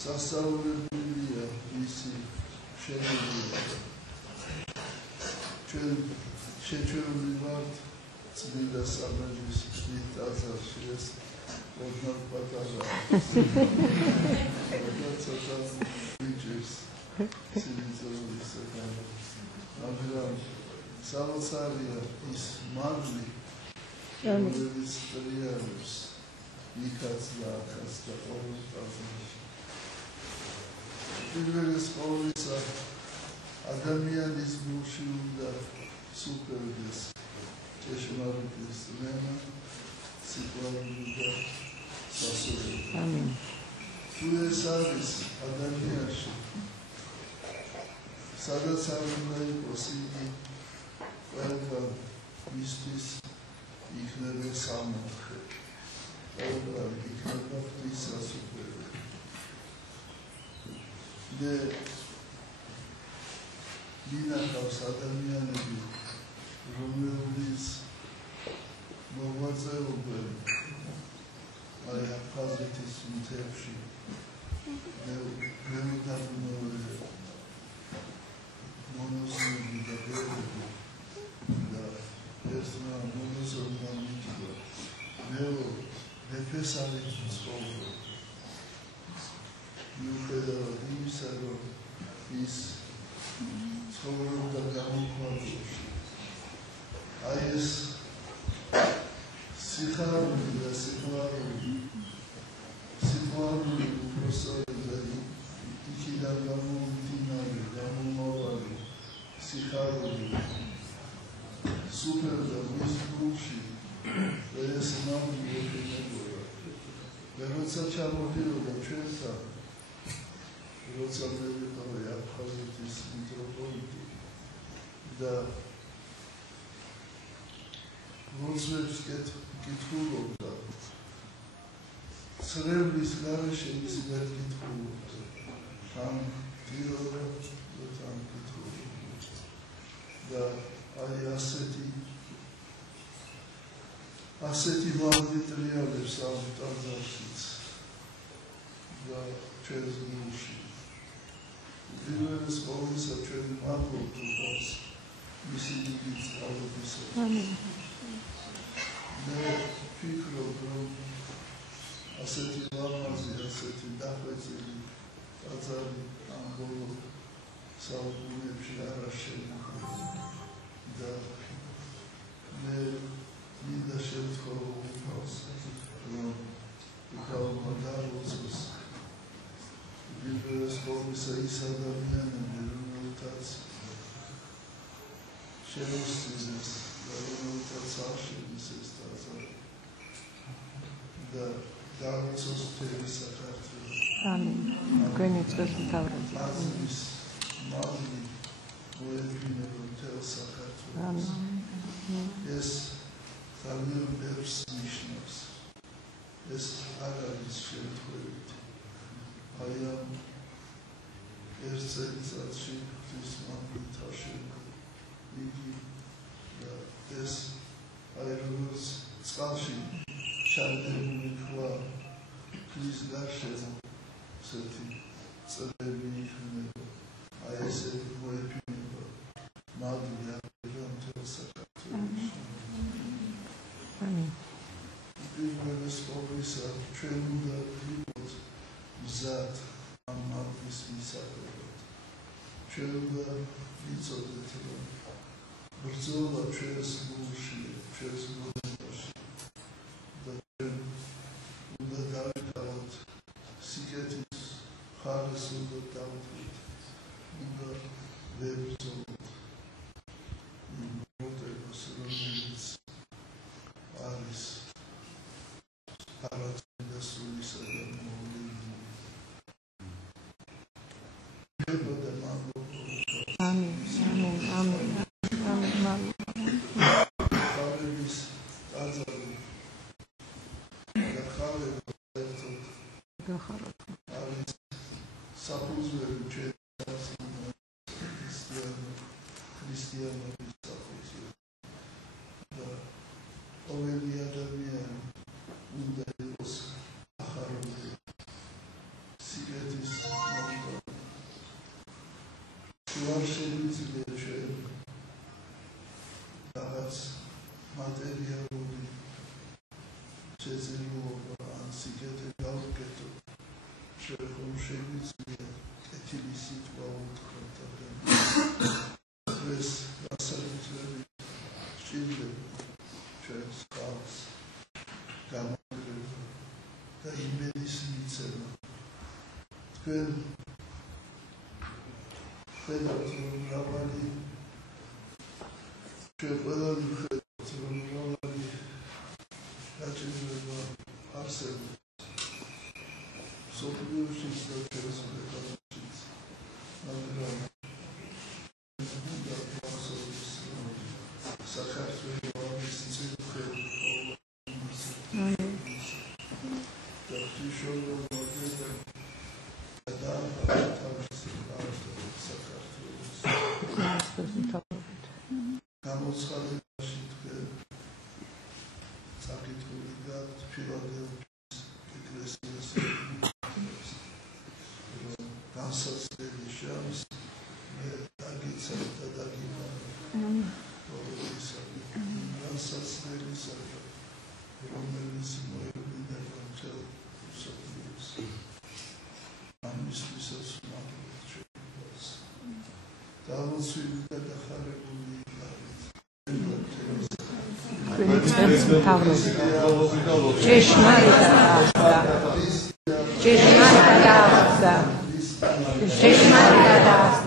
სასწაულებელია ისი შენელია ჩვენ შეჩვეული ვართ წმინდა სამების ხით ტაძარში ეს ოდნავ პატარა ცოტა ვიჭერს სიძულისგან მაგრამ საოცარია ის მადლი რომელიც ტრიალებს იქაც და ახაც და ყოველ ტაძარში პირველის ყოვლისა ადამიანის გულში უნდა სუფევდეს ჭეშმარიტის რწმენა, სიყვარული და სასურველი. ამინ. თუ ეს არის ადამიანში, სადაც არ უნდა იყოს იგი ყველგან მისთვის იქნება სამოთხე, ყველგან იქნება ღვთის სასუფეველი. და მინახავს ადამიანები, რომლებიც მოღვაწეობენ აი აფხაზეთის მთებში მემუდაბნოები მონოზები და ბერები და ერთმა მონოზებმა მითქვა მეო მეფესავით ცხოვრობ მიუხედავად იმისა, რომ ის ცხოვრობდა გამოქვაბულში. აი ეს სიხარული და სიყვარული უბრალოდ იქიდან გამომდინარე, გამომავალი სიხარული სუფევდა მის გულში და ეს მამული ეფინებოდა. და როცა ჩამოდიოდა ჩვენთან როცა მე ვიყავი აფხაზეთის მიტროპოლიტი და როზვებს კითხულობდა ცრემლის გარეშე ის ვერ კითხულობდა თან დიოდა და თან კითხულობდა და აი ასეთი მადლი ტრიალებს ამ ტაძარშიც და ჩვენს გულში პირველის ყოვლისა ჩვენ მადლობთ უფალს მისი დიდი წყალობისას. მე ვფიქრობ, რომ ასეთი ლამაზი, ასეთი დახვეწილი ტაძარი ამ ბოლო საუკუნეებში არ შემოხდა და მე მინდა შევთხოვო უფალს, რომ უკავმა დაუწოს პირველის ყოვლისა ის ადამიანები, რომელთაც შეუსწინეს და რომელთაც აღშენეს ეს ტაძარი და დაუწოს მთელი საქართველო. ამინ. თქვენი წვეს მთავრად. აზრის მადლი მოეფინება მთელ საქართველოს. ამინ. ეს ძალიან ბევრს ნიშნავს. ეს არ არის შემთხვევით. აი ამ ერთ წელიწადში ღვთის მადლით აშენდა იგი და ეს აი როგორც წყალში ჩადებული ქვა ქვის გარშემო ესეთი წლები იქნება აი ესეთი მოეფინება მადლი აღება მთელ საქართველოში. ამინ. პირველის ყოვლისა ჩვენ უნდა ვიყოთ მზად ამ მადლის მისაღებად. ჩვენ უნდა ვიცოდეთ, რომ ბრძოლა ჩვენს გულში, ჩვენს მონეტაში და ჩვენ უნდა დავიკავოთ სიკეთის ხარეს უნდა დავთვლით, უნდა ვებრძოლოთ იმ მოტივს, რომელიც არის არაცინდა სულისა და მოვლენილი. და მადლობა. ამინ, ამინ, ამინ, ამინ. ხალების ტაძარი და ხალები ერთად გახაროთ. არის საფუძველი ჩვენს ქრისტიანობის საფუძველი და ყოველი ადამიანი უნდა იყოს ახარული სიკეთის მომდევნო. თუ არ შემიძლია ჩვენ რაღაც მატერიალური შეძენილობა ან სიკეთე გავუკეთოთ, ჩვენ ხომ შემიძლია კეთილი სიტყვა უთხრათ ადამიანს. ეს გასაგრძელი სჭირდება ჩვენს ხალხს გამაგრება და იმედის მიცემა. თქვენ ხედავთ, რომ მრავალი ჩვენ ყველანი ვხედავთ, რომ მრავალი გაჭირვება არსებობს მსოფლიოშიც და ჩვენს ქვეყანაშიც, მაგრამ უნდა ვახსოვდეს, რომ საქართველო არის წინხელი და ღვთისმშობლობა და გამოცხადებაში თქვენ საკითხული გაქვთ ფილადელფიის ეკლესიას, რომ განსაცდელი შამს მე დაგიცავ და დაგიმართ განსაცდელისა, რომელიც მოევლინება მთელ მსოფლიოს. ამისთვისაც მადლობთ ჩვენს. დავუცვით და დახარებული იყავით. ჭეშმარიტად